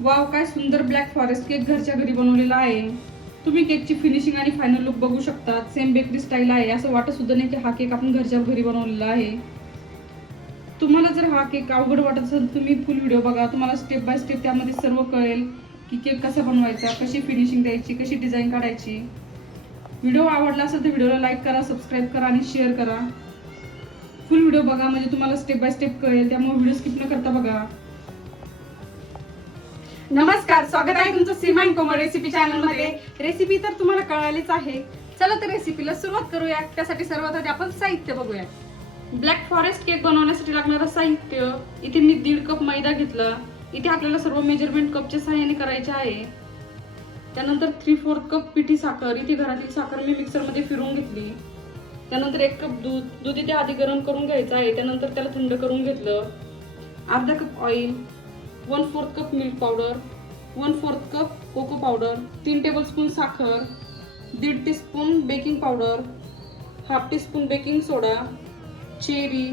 Wow, काय सुंदर black forest cake घरच्या घरी बनवलेला आहे. तुम्ही केकची फिनिशिंग आणि फायनल लुक बघू शकता. सेम बेकरी स्टाईल आहे. असं वाटत सुद्धा नाही की हा केक आपण घरच्या घरी बनवलेला आहे. तुम्हाला जर हा केक अवघड वाटत असेल तर तुम्ही फुल व्हिडिओ बघा. तुम्हाला स्टेप बाय स्टेप त्यामध्ये सर्व कळेल की केक कसा बनवायचा, कशी फिनिशिंग द्यायची, कशी डिझाईन काढायची. व्हिडिओ आवडला असेल तर व्हिडिओला लाईक करा, सबस्क्राईब करा आणि शेअर करा. फुल व्हिडिओ बघा म्हणजे तुम्हाला स्टेप बाय स्टेप कळेल. त्यामुळे व्हिडिओ स्किप न करता बघा. नमस्कार, स्वागत आहे तुमचं सीमा अँड कोमल रेसिपी चॅनल मध्ये. रेसिपी तर तुम्हाला कळालीच आहे. चला तर रेसिपीला सुरुवात करूया. त्यासाठी सर्वात आधी आपण साहित्य बघूया. ब्लॅक फॉरेस्ट केक बनवण्यासाठी लागणारं साहित्य इथे मी 1.5 कप मैदा घेतला. इथे आपल्याला सर्व मेजरमेंट कपच्या सहाय्याने करायचे आहे. त्यानंतर 3/4 कप पिठी साखर. इथे घरातील साखर मी मिक्सरमध्ये फिरवून घेतली. त्यानंतर 1 कप दूध इथे आधी गरम करून घ्यायचं आहे. त्यानंतर त्याला थंड करून घेतलं. अर्धा cup oil, 1/4 cup milk powder, 1/4 cup cocoa powder, 3 tablespoon साखर, 1.5 teaspoon baking powder, 1/2 teaspoon baking soda, cherry.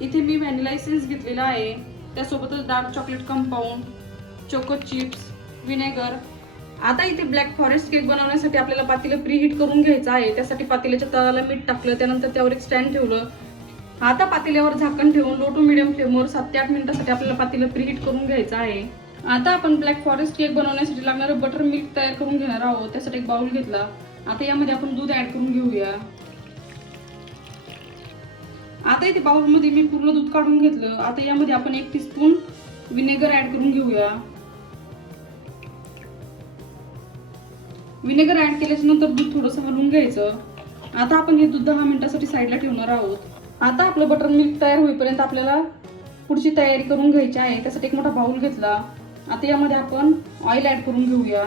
इथे मी व्हॅनिला एसेन्स घेतलेला आहे. त्यासोबतच dark chocolate compound, choco chips, vinegar. आता इथे ब्लॅक फॉरेस्ट केक बनवण्यासाठी आपल्याला पातेलं प्रीहीट करून घ्यायचं आहे. त्यासाठी पातेल्याच्या तळाला मीठ टाकलं. त्यानंतर त्यावर एक स्टँड ठेवलं. आता पातेल्यावर झाकण ठेवून लो टू मिडियम फ्लेमवर 7 ते 8 मिनिटांसाठी आपल्याला पातेलं प्रीहीट करून घ्यायचं आहे. आता आपण ब्लॅक फॉरेस्ट केक बनवण्यासाठी लागणारं बटर मिल्क तयार करून घेणार आहोत. त्यासाठी एक बाउल घेतला. आता यामध्ये आपण दूध ऍड करून घेऊया. आता इथे बाउलमध्ये मी पूर्ण दूध काढून घेतलं. आता यामध्ये आपण 1 टीस्पून विनेगर ऍड करून घेऊया. विनेगर ऍड केल्याच्या नंतर दूध थोडंसं हलवून घ्यायचं. आता आपण हे दूध 10 मिनिटांसाठी साईडला ठेवणार आहोत. आता आपलं बटर मिल्क तयार होईपर्यंत आपल्याला पुढची तयारी करून घ्यायची आहे. त्यासाठी एक मोठा बाउल घेतला. आता यामध्ये आपण ऑइल ऍड करून घेऊया.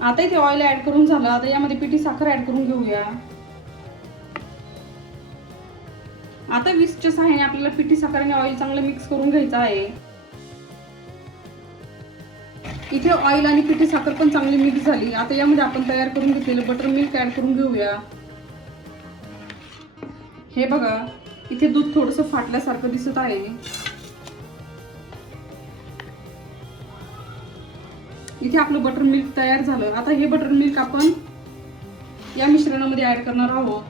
आता इथे ऑइल ऍड करून झालं. आता यामध्ये पिठी साखर ऍड करून घेऊया. आता विस्कच्या सहाय्याने आपल्याला पिठी साखर आणि ऑइल चांगलं मिक्स करून घ्यायचं आहे. इथे ऑइल आणि पिठी साखर पण चांगली मिक्स झाली. आता यामध्ये आपण तयार करून घेतलेलं बटर मिल्क ऍड करून घेऊया. हे बघा, इथे दूध थोडंसं फाटल्यासारखं दिसत आहे. इथे आपलं बटर मिल्क तयार झालं. आता हे बटर मिल्क आपण या मिश्रणामध्ये ऍड करणार आहोत.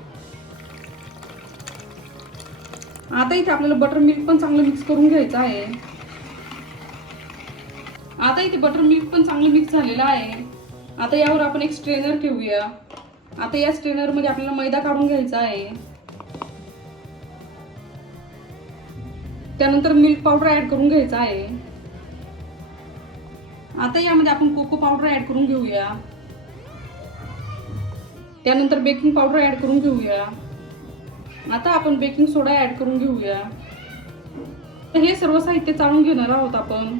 आता इथे आपल्याला बटर मिल्क पण चांगलं मिक्स करून घ्यायचं आहे. आता इथे बटर मिल्क पण चांगलं मिक्स झालेलं आहे. आता यावर आपण एक स्ट्रेनर ठेवूया. आता या स्ट्रेनर मध्ये आपल्याला मैदा काढून घ्यायचा आहे. त्यानंतर मिल्क पावडर ऍड करून घ्यायचा आहे. आता यामध्ये आपण कोको पावडर ऍड करून घेऊया. त्यानंतर बेकिंग पावडर ऍड करून घेऊया. आता आपण बेकिंग सोडा ऍड करून घेऊया. हे सर्व साहित्य चाळून घेणार आहोत आपण.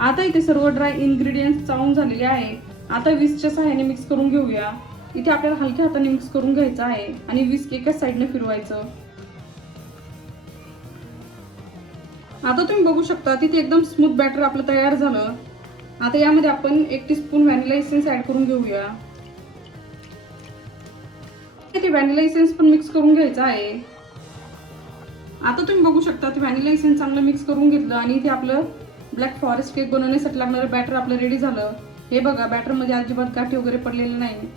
आता इथे सर्व ड्राय इन्ग्रेडियंट्स चाळून झालेले आहे. आता विस्कच्या सहाय्याने मिक्स करून घेऊया. इथे आपल्याला हलक्या हाताने मिक्स करून घ्यायचं आहे आणि विस्क एकाच साईडने फिरवायचं. आता तुम्ही बघू शकता तिथे एकदम स्मूथ बॅटर आपलं तयार झालं. आता यामध्ये आपण 1 टीस्पून व्हॅनिला एसेन्स ऍड करून घेऊया. इथे व्हॅनिला एसेन्स पण मिक्स करून घ्यायचं आहे. आता तुम्ही बघू शकता ते व्हॅनिला एसेन्स चांगलं मिक्स करून घेतलं आणि इथे आपलं ब्लॅक फॉरेस्ट केक बनवण्यासाठी लागणारं बॅटर आपलं रेडी झालं. हे बघा, बॅटर मध्ये अजिबात गाठी वगैरे पडलेले नाही.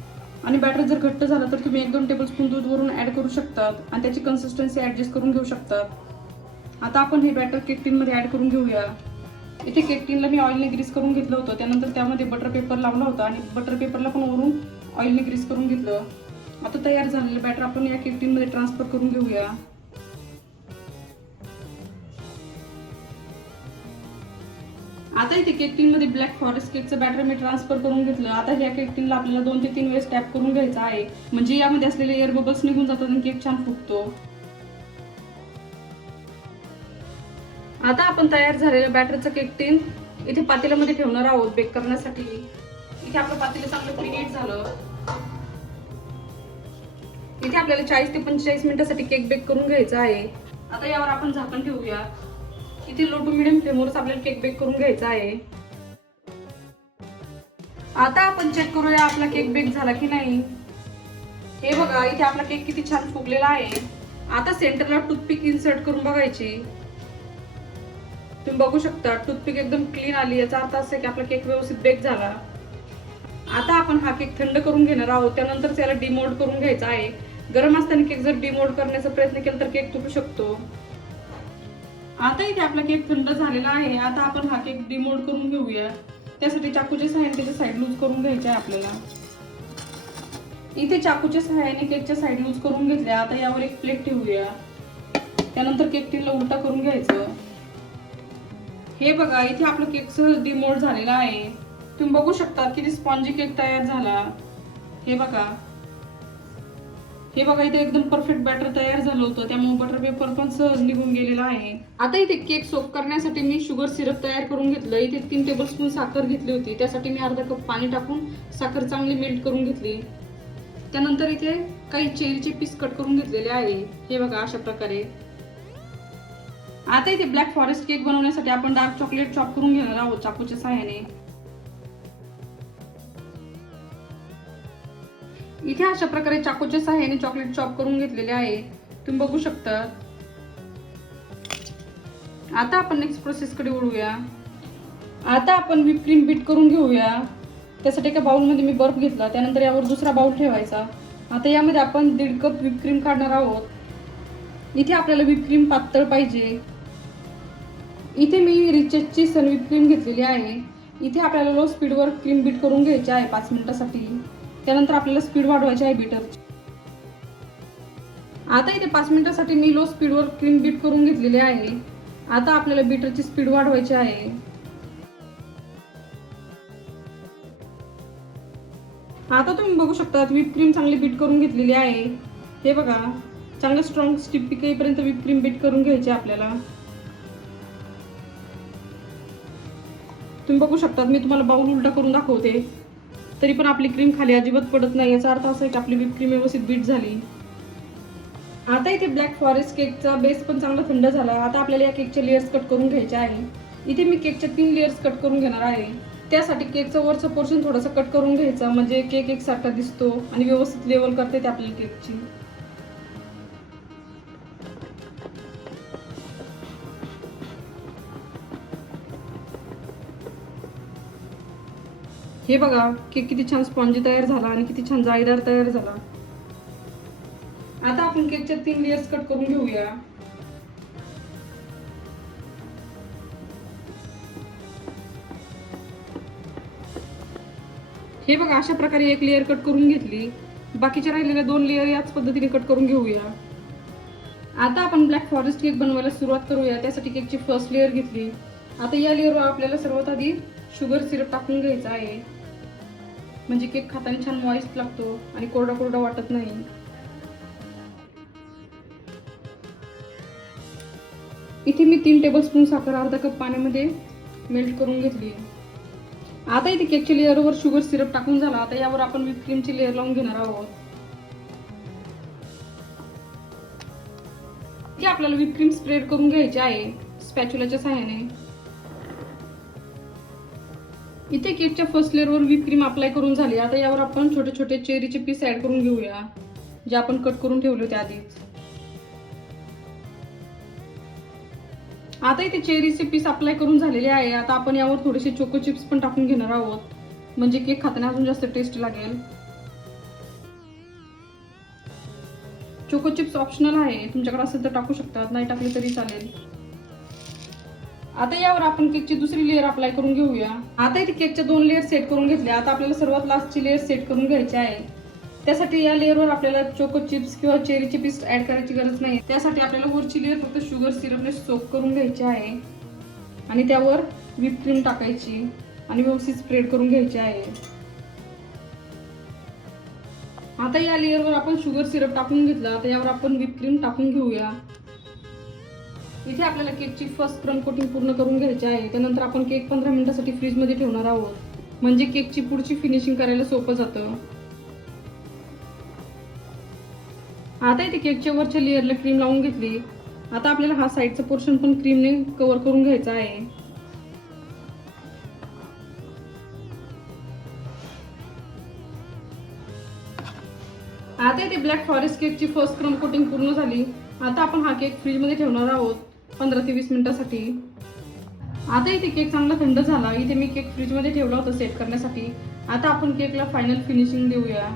आणि बॅटर जर घट्ट झालं तर तुम्ही 1-2 टेबलस्पून दूध वरून ऍड करू शकतात आणि त्याची कन्सिस्टन्सी ऍडजस्ट करून घेऊ शकतात. आता आपण हे बॅटर केक टीन मध्ये ऍड करून घेऊया. इथे केक टीनला मी ऑइलने ग्रीस करून घेतलं होतं. त्यानंतर त्यामध्ये बटर पेपर लावला होता आणि बटर पेपरला पण वरून ऑइलने ग्रीस करून घेतलं. आता तयार झालेलं बॅटर आपण या केक टीन मध्ये ट्रान्सफर करून घेऊया. आता इथे केक टीन मध्ये ब्लॅक फॉरेस्ट केकचं बॅटर मी ट्रान्सफर करून घेतलं. आता ह्या केक टीनला आपल्याला 2 ते 3 वेळेस टॅप करून घ्यायचं आहे. म्हणजे यामध्ये असलेले एअर बबल्स निघून जातात आणि केक छान फुगतो. आता आपण तयार झालेलं बॅटरचं केक टीन इथे पातेल्यामध्ये ठेवणार आहोत बेक करण्यासाठी. इथे आपलं पातेलं चांगलं प्रीहीट झालं. इथे आपल्याला 40 ते 45 मिनिटांसाठी केक बेक करून घ्यायचा आहे. आता यावर आपण झाकण ठेवूया. इथे लो टू मिडियम फ्लेमवरच आपल्याला केक बेक करून घ्यायचा आहे. आता आपण चेक करूया आपला केक बेक झाला की नाही. हे बघा, इथे आपला केक किती छान फुगलेला आहे. आता सेंटरला टूथपिक इन्सर्ट करून बघायची. तुम्ही बघू शकता टूथपिक एकदम क्लीन आली, याचा अर्थ असा की आपला केक व्यवस्थित बेक झाला. आता आपण हा केक थंड करून घेणार आहोत. त्यानंतर त्याला डिमोल्ड करून घ्यायचा आहे. गरम असताना केक जर डिमोल्ड करण्याचा प्रयत्न केला तर केक तुटू शकतो. आता इथे आपला केक थंड झालेला आहे. आता आपण हा केक डिमोल्ड करून घेऊया. त्यासाठी चाकूच्या सहाय्याने त्याची साईड लूज करून घ्यायची आहे आपल्याला. इथे चाकूच्या सहाय्याने केकच्या साईड लूज करून घेतल्या. आता यावर एक प्लेट ठेवूया. त्यानंतर केक टिनला उलटा करून घ्यायचं. हे बघा इथे आपला केक सहज डिमोल्ड झालेला आहे. तुम्ही बघू शकता किती स्पॉन्जी केक तयार झाला. हे बघा इथे एकदम परफेक्ट बॅटर तयार झालं होतं, त्यामुळे बटर पेपर पण सहज निघून गेलेला आहे. आता इथे केक सोक करण्यासाठी मी शुगर सिरप तयार करून घेतलं. इथे 3 टेबलस्पून साखर घेतली होती. त्यासाठी मी अर्धा कप पाणी टाकून साखर चांगली मेल्ट करून घेतली. त्यानंतर इथे काही चेरीचे पीस कट करून घेतलेले आहे. हे बघा अशा प्रकारे. आता इथे ब्लॅक फॉरेस्ट केक बनवण्यासाठी आपण डार्क चॉकलेट चॉप करून घेणार आहोत चाकूच्या सहाय्याने. इथे अशा प्रकारे चाकूच्या सहाय्याने चॉकलेट चॉप करून घेतलेले आहे. तुम्ही बघू शकता. आता आपण नेक्स्ट प्रोसेस कडे वळूया. आता आपण व्हिप क्रीम बीट करून घेऊया. त्यासाठी एका बाउल मध्ये मी बर्फ घेतला. त्यानंतर यावर दुसरा बाउल ठेवायचा. आता यामध्ये आपण 1.5 कप व्हिप क्रीम काढणार आहोत. इथे आपल्याला व्हिप क्रीम पातळ पाहिजे. इथे मी रिचेसची सन व्हिप क्रीम घेतलेली आहे. इथे आपल्याला लो स्पीडवर क्रीम बीट करून घ्यायची आहे 5 मिनिटासाठी. त्यानंतर आपल्याला स्पीड वाढवायची आहे बीटरची. आता इथे 5 मिनिटासाठी मी लो स्पीडवर क्रीम बीट करून घेतलेली आहे. आता आपल्याला बीटरची स्पीड वाढवायची आहे. आता तुम्ही बघू शकता व्हिप क्रीम चांगली बीट करून घेतलेली आहे. हे बघा चांगलं स्ट्रॉंग स्टिफ येईपर्यंत व्हिप क्रीम बीट करून घ्यायची आपल्याला. तुम्ही बघू शकता मी तुम्हाला बाउल उलटा करून दाखवते, तरी पण आपली क्रीम खाली अजिबात पडत नाही. याचा अर्थ असा आहे की आपली व्हिप क्रीम व्यवस्थित बीट झाली. आता इथे ब्लॅक फॉरेस्ट केकचा बेस पण चांगला थंड झाला. आता आपल्याला या केकचे लेयर्स कट करून घ्यायचे आहे. इथे मी केकच्या 3 लेयर्स कट करून घेणार आहे. त्यासाठी केकचं वरचं पोर्शन थोडंसं कट करून घ्यायचं, म्हणजे केक एकसारखा दिसतो आणि व्यवस्थित लेवल करते ते आपल्या केकची. हे बघा केक किती छान स्पॉन्जी तयार झाला आणि किती छान जाळीदार तयार झाला. आता आपण केकच्या 3 लेयर्स कट करून घेऊया. हे बघा अशा प्रकारे एक लेयर कट करून घेतली. बाकीच्या राहिलेल्या 2 लेयर याच पद्धतीने कट करून घेऊया. आता आपण ब्लॅक फॉरेस्ट केक बनवायला सुरुवात करूया. त्यासाठी केकची फर्स्ट लेयर घेतली. आता या लेयरवर आपल्याला सर्वात आधी शुगर सिरप टाकून घ्यायचा आहे, म्हणजे केक खाताना छान मॉइस्ट लागतो आणि कोरडा कोरडा वाटत नाही. इथे मी 3 टेबलस्पून साखर अर्धा कप पाण्यामध्ये मेल्ट करून घेतली. आता इथे केकच्या लेअरवर शुगर सिरप टाकून झाला. आता यावर आपण व्हिप क्रीमची लेअर लावून घेणार आहोत. इथे आपल्याला व्हिप क्रीम स्प्रेड करून घ्यायची आहे स्पॅच्युलाच्या सहाय्याने. इथे केकच्या फर्स्ट लेअरवर व्हिप क्रीम अप्लाय करून झाली. आता यावर आपण छोटे छोटे चेरीचे पीस ऍड करून घेऊया, जे आपण कट करून ठेवले होते आधीच. आता इथे चेरीचे पीस अप्लाय करून झालेले आहे. आता आपण यावर थोडेसे चोको चिप्स पण टाकून घेणार आहोत, म्हणजे केक खाताना अजून जास्त टेस्ट लागेल. चोको चिप्स ऑप्शनल आहे, तुमच्याकडे असेल तर टाकू शकतात, नाही टाकले तरी चालेल. आता यावर आपण केकची दुसरी लेअर अप्लाय करून घेऊया. आता इथे केकच्या 2 लेअर सेट करून घेतल्या. आता आपल्याला सर्वात लास्टची लेअर सेट करून घ्यायची आहे. त्यासाठी या लेअरवर आपल्याला चोको चिप्स किंवा चेरीचे पीस ऍड करायची गरज नाही. त्यासाठी आपल्याला वरची लेअर फक्त शुगर सिरपने सोक करून घ्यायची आहे आणि त्यावर व्हिप क्रीम टाकायची आणि व्यवस्थित स्प्रेड करून घ्यायची आहे. आता या लेअरवर आपण शुगर सिरप टाकून घेतला. आता यावर आपण व्हिप क्रीम टाकून घेऊया. इथे आपल्याला केकची फर्स्ट क्रम कोटिंग पूर्ण करून घ्यायची आहे. त्यानंतर आपण केक 15 मिनिटांसाठी फ्रीज मध्ये ठेवणार आहोत, म्हणजे केकची पुढची फिनिशिंग करायला सोपं जातं. आता इथे केकच्या वरच्या लेअरला क्रीम लावून घेतली. आता आपल्याला हा साईडचा पोर्शन पण क्रीमने कव्हर करून घ्यायचा आहे. आता इथे ब्लॅक फॉरेस्ट केकची फर्स्ट क्रम कोटिंग पूर्ण झाली. आता आपण हा केक फ्रीजमध्ये ठेवणार आहोत 15 ते 20 मिनिटासाठी. आता इथे केक चांगला थंड झाला. इथे मी केक फ्रीजमध्ये ठेवला होता सेट करण्यासाठी. आता आपण केकला फायनल फिनिशिंग देऊया.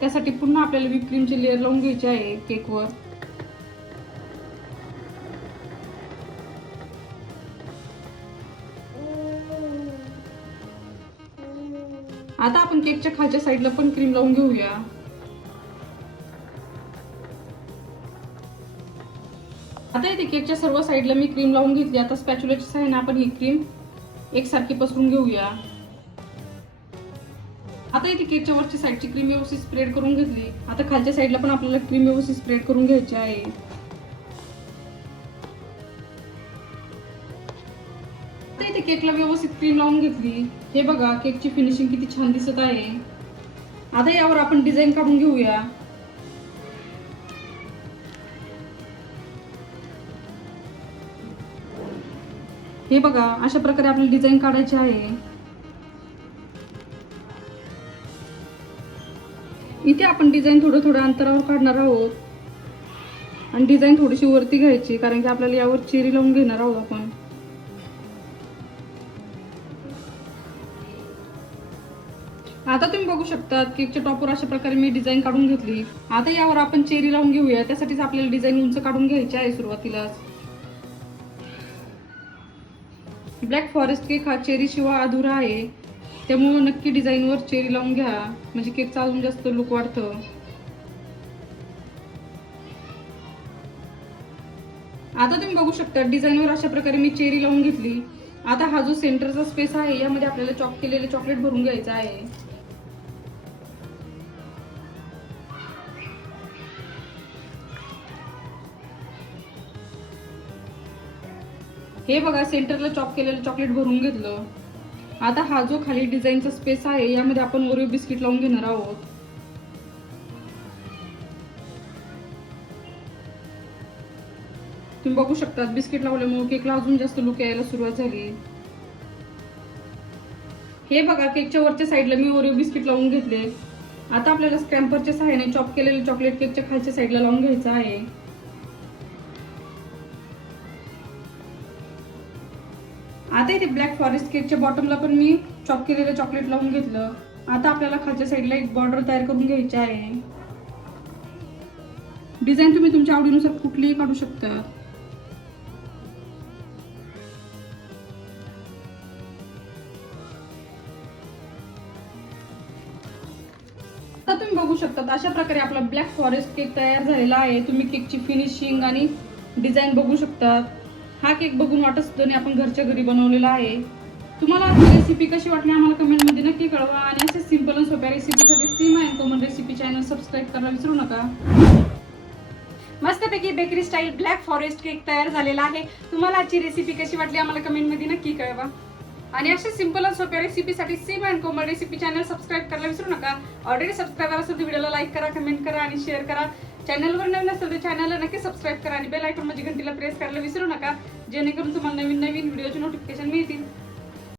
त्यासाठी पुन्हा आपल्याला व्हिप क्रीमची लेअर लावून घ्यायची आहे केकवर. आता आपण केकच्या खालच्या साईडला पण क्रीम लावून घेऊया. आता इथे केकच्या सर्व साईडला मी क्रीम लावून घेतली. आता स्पॅच्युलाच्या सहाय्याने आपण ही क्रीम एकसारखी पसरून घेऊया. आता इथे केकच्या वरच्या साईडची क्रीम व्यवस्थित स्प्रेड करून घेतली. आता खालच्या साईडला पण आपल्याला क्रीम व्यवस्थित स्प्रेड करून घ्यायची आहे. आता इथे केकला व्यवस्थित क्रीम लावून घेतली. हे बघा केकची फिनिशिंग किती छान दिसत आहे. आता यावर आपण डिझाईन काढून घेऊया. हे बघा अशा प्रकारे आपल्याला डिझाईन काढायची आहे. इथे आपण डिझाईन थोडं अंतरावर काढणार आहोत आणि डिझाईन थोडीशी वरती घ्यायची, कारण की आपल्याला यावर चेरी लावून घेणार आहोत आपण. आता तुम्ही बघू शकता केकच्या टॉपवर अशा प्रकारे मी डिझाईन काढून घेतली. आता यावर आपण चेरी लावून घेऊया. त्यासाठीच आपल्याला डिझाईन उंच काढून घ्यायची आहे सुरुवातीलाच. ब्लॅक फॉरेस्ट केक हा चेरी शिवाय अधुरा आहे, त्यामुळे नक्की डिझाईनवर चेरी लावून घ्या, म्हणजे केकचा अजून जास्त लुक वाढतं. आता तुम्ही बघू शकता डिझाईनवर अशा प्रकारे मी चेरी लावून घेतली. आता हा जो सेंटरचा स्पेस आहे यामध्ये आपल्याला चॉप केलेले चॉकलेट भरून घ्यायचं आहे. हे बघा सेंटरला चॉप केलेलं चॉकलेट भरून घेतलं. आता हा जो खाली डिझाईनचा स्पेस आहे यामध्ये आपण ओरिओ बिस्किट लावून घेणार आहोत. तुम्ही बघू शकता बिस्किट लावल्यामुळे केकला अजून जास्त लुक यायला सुरुवात झाली. हे बघा केकच्या वरच्या साईडला मी ओरिओ बिस्किट लावून घेतले. आता आपल्याला स्क्रॅम्परच्या सहाय्याने चॉप केलेले चॉकलेट केकच्या खालच्या साईडला लावून घ्यायचं आहे. आता इथे ब्लॅक फॉरेस्ट केकच्या बॉटमला पण मी चॉप केलेलं चॉकलेट लावून घेतलं. आता आपल्याला खालच्या साईडला एक बॉर्डर तयार करून घ्यायची आहे. डिझाईन तुम्ही तुमच्या आवडीनुसार कुठलीही काढू शकता. आता तुम्ही बघू शकता अशा प्रकारे आपला ब्लॅक फॉरेस्ट केक तयार झालेला आहे. तुम्ही केकची फिनिशिंग आणि डिझाईन बघू शकता. हा केक बघून वाटत सुद्धा नाही आपण घरच्या घरी बनवलेला आहे. तुम्हाला ही रेसिपी कशी वाटली आम्हाला कमेंटमध्ये नक्की कळवा. आणि अशा सिंपल आणि सोप्या रेसिपीसाठी Seema and common recipe channel subscribe करायला विसरू नका. मस्तपैकी bakery style black forest cake तयार झालेला आहे. तुम्हाला आजची रेसिपी कशी वाटली आम्हाला कमेंटमध्ये नक्की कळवा. आणि अशा सिंपल आणि सोप्या रेसिपीसाठी Seema and Komal recipe channel subscribe करायला विसरू नका. ऑलरेडी सबस्क्राईब असेल तर व्हिडिओला लाईक करा, कमेंट करा आणि शेअर करा. चॅनलवर नवीन असेल तर चॅनलला नक्की सबस्क्राईब करा आणि बेल आयकॉन म्हणजे घंटीला प्रेस करायला विसरू नका, जेणेकरून तुम्हाला नवीन व्हिडिओचे नोटिफिकेशन मिळतील.